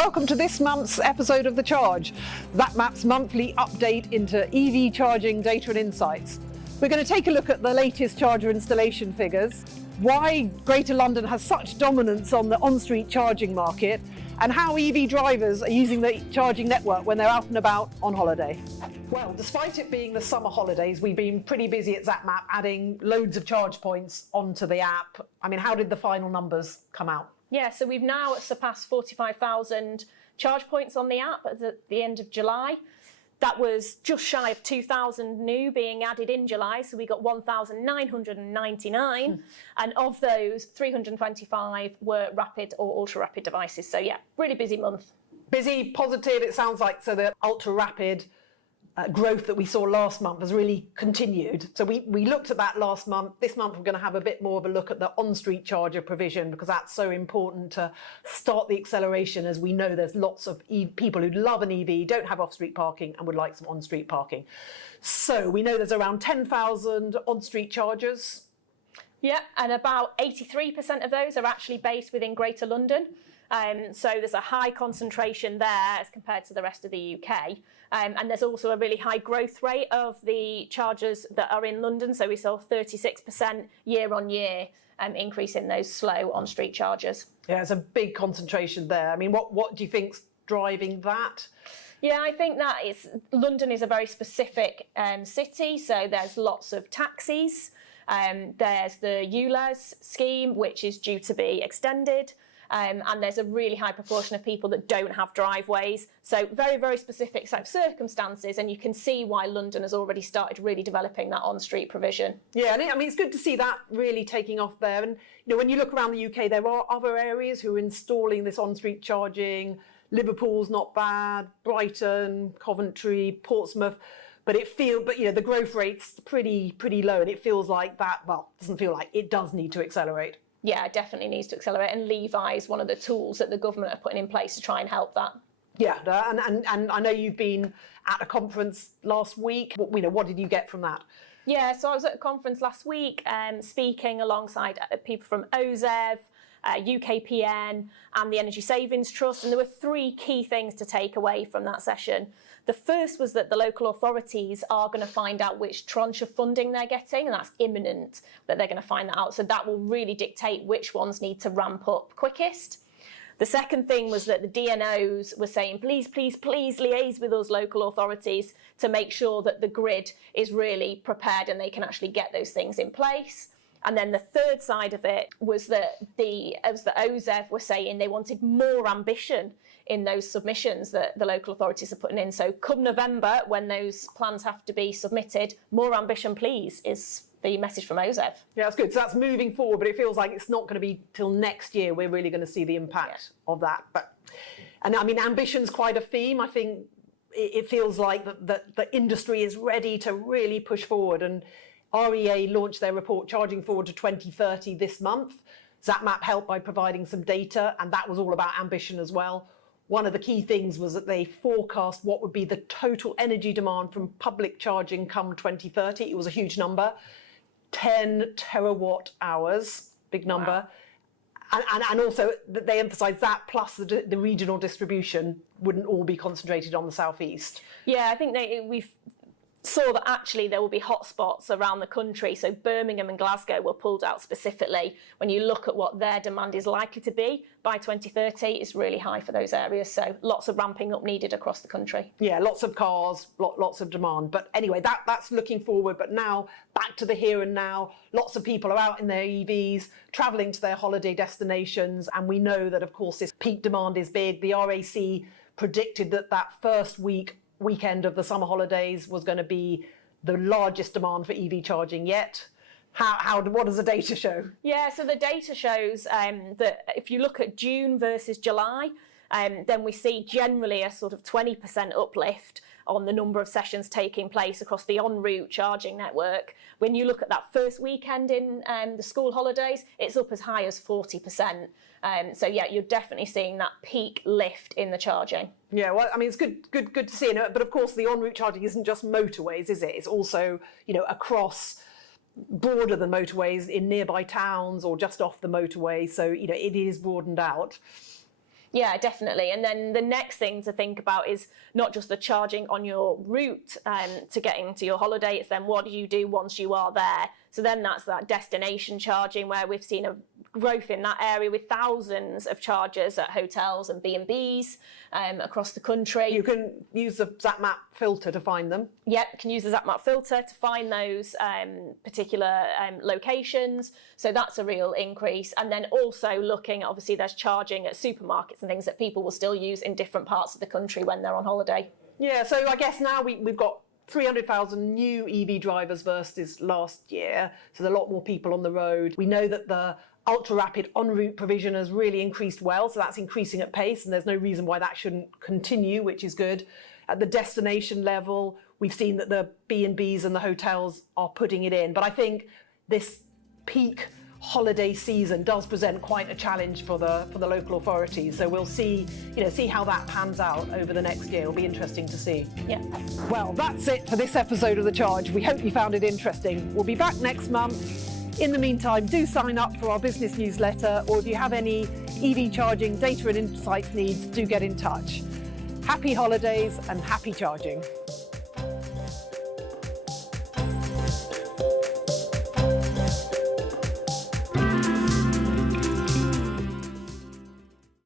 welcome to this month's episode of The Charge, Zapmap's monthly update into EV charging data and insights. We're going to take a look at the latest charger installation figures, why Greater London has such dominance on the on-street charging market, and how EV drivers are using the charging network when they're out and about on holiday. Well, despite it being the summer holidays, we've been pretty busy at Zapmap adding loads of charge points onto the app. I mean, how did the final numbers come out? Yeah, so we've now surpassed 45,000 charge points on the app at the end of July. That was just shy of 2,000 new being added in July, so we got 1,999, and of those, 325 were rapid or ultra-rapid devices. So yeah, really busy month. Busy, positive, it sounds like, so the ultra-rapid growth that we saw last month has really continued. So we looked at that last month. This month we're going to have a bit more of a look at the on-street charger provision, because that's so important to start the acceleration, as we know there's lots of people who love an EV, don't have off-street parking and would like some on-street parking. So we know there's around 10,000 on-street chargers. Yeah, and about 83% of those are actually based within Greater London. So there's a high concentration there as compared to the rest of the UK. And there's also a really high growth rate of the chargers that are in London. So we saw 36% year on year increase in those slow on-street chargers. Yeah, it's a big concentration there. I mean, what do you think's driving that? Yeah, I think that London is a very specific city. So there's lots of taxis. There's the ULEZ scheme, which is due to be extended. And there's a really high proportion of people that don't have driveways. So very, very specific set of circumstances. And you can see why London has already started really developing that on-street provision. Yeah, and I mean, it's good to see that really taking off there. And you know, when you look around the UK, there are other areas who are installing this on-street charging. Liverpool's not bad, Brighton, Coventry, Portsmouth. But you know, the growth rate's pretty low, and it feels like that, well, doesn't feel like, it does need to accelerate. Yeah, it definitely needs to accelerate, and LEVI is one of the tools that the government are putting in place to try and help that. Yeah, and I know you've been at a conference last week. What did you get from that? Yeah, so I was at a conference last week speaking alongside people from OZEV, UKPN and the Energy Savings Trust, and there were three key things to take away from that session. The first was that the local authorities are going to find out which tranche of funding they're getting, and that's imminent that they're going to find that out. So that will really dictate which ones need to ramp up quickest. The second thing was that the DNOs were saying, please, please, please liaise with us local authorities to make sure that the grid is really prepared and they can actually get those things in place. And then the third side of it was that as the OZEV were saying, they wanted more ambition in those submissions that the local authorities are putting in. So come November, when those plans have to be submitted, more ambition, please, is the message from OZEV. Yeah, that's good. So that's moving forward, but it feels like it's not going to be till next year we're really going to see the impact of that. And I mean, ambition's quite a theme. I think it feels like that the industry is ready to really push forward. And REA launched their report Charging Forward to 2030 this month. Zapmap helped by providing some data, and that was all about ambition as well. One of the key things was that they forecast what would be the total energy demand from public charging come 2030. It was a huge number, 10 terawatt hours, big number. Wow. And also they emphasised that plus the regional distribution wouldn't all be concentrated on the southeast. Yeah, I think we've saw that actually there will be hotspots around the country. So Birmingham and Glasgow were pulled out specifically. When you look at what their demand is likely to be by 2030, it's really high for those areas. So lots of ramping up needed across the country. Yeah, lots of cars, lots of demand. But anyway, that's looking forward. But now back to the here and now. Lots of people are out in their EVs, travelling to their holiday destinations. And we know that, of course, this peak demand is big. The RAC predicted that first weekend of the summer holidays was going to be the largest demand for EV charging yet. What does the data show? Yeah, so the data shows that if you look at June versus July, then we see generally a sort of 20% uplift on the number of sessions taking place across the en route charging network. When you look at that first weekend in the school holidays, it's up as high as 40%. So yeah, you're definitely seeing that peak lift in the charging. Yeah, well, I mean, it's good to see. But of course, the en route charging isn't just motorways, is it? It's also, across broader than motorways in nearby towns or just off the motorway. So, it is broadened out. Yeah, definitely. And then the next thing to think about is not just the charging on your route to getting to your holiday, it's then what do you do once you are there? So then that's that destination charging, where we've seen a growth in that area with thousands of chargers at hotels and B&Bs across the country. You can use the Zapmap filter to find them. Yep, can use the Zapmap filter to find those particular locations. So that's a real increase. And then also looking, obviously there's charging at supermarkets and things that people will still use in different parts of the country when they're on holiday. Yeah, so I guess now we've got 300,000 new EV drivers versus last year. So there's a lot more people on the road. We know that the ultra-rapid en route provision has really increased well, so that's increasing at pace, and there's no reason why that shouldn't continue, which is good. At the destination level, we've seen that the B&Bs and the hotels are putting it in, but I think this peak holiday season does present quite a challenge for the local authorities. So we'll see how that pans out over the next year. It'll be interesting to see. Yeah. Well, that's it for this episode of The Charge. We hope you found it interesting. We'll be back next month. In the meantime, do sign up for our business newsletter, or if you have any EV charging data and insights needs, do get in touch. Happy holidays and happy charging.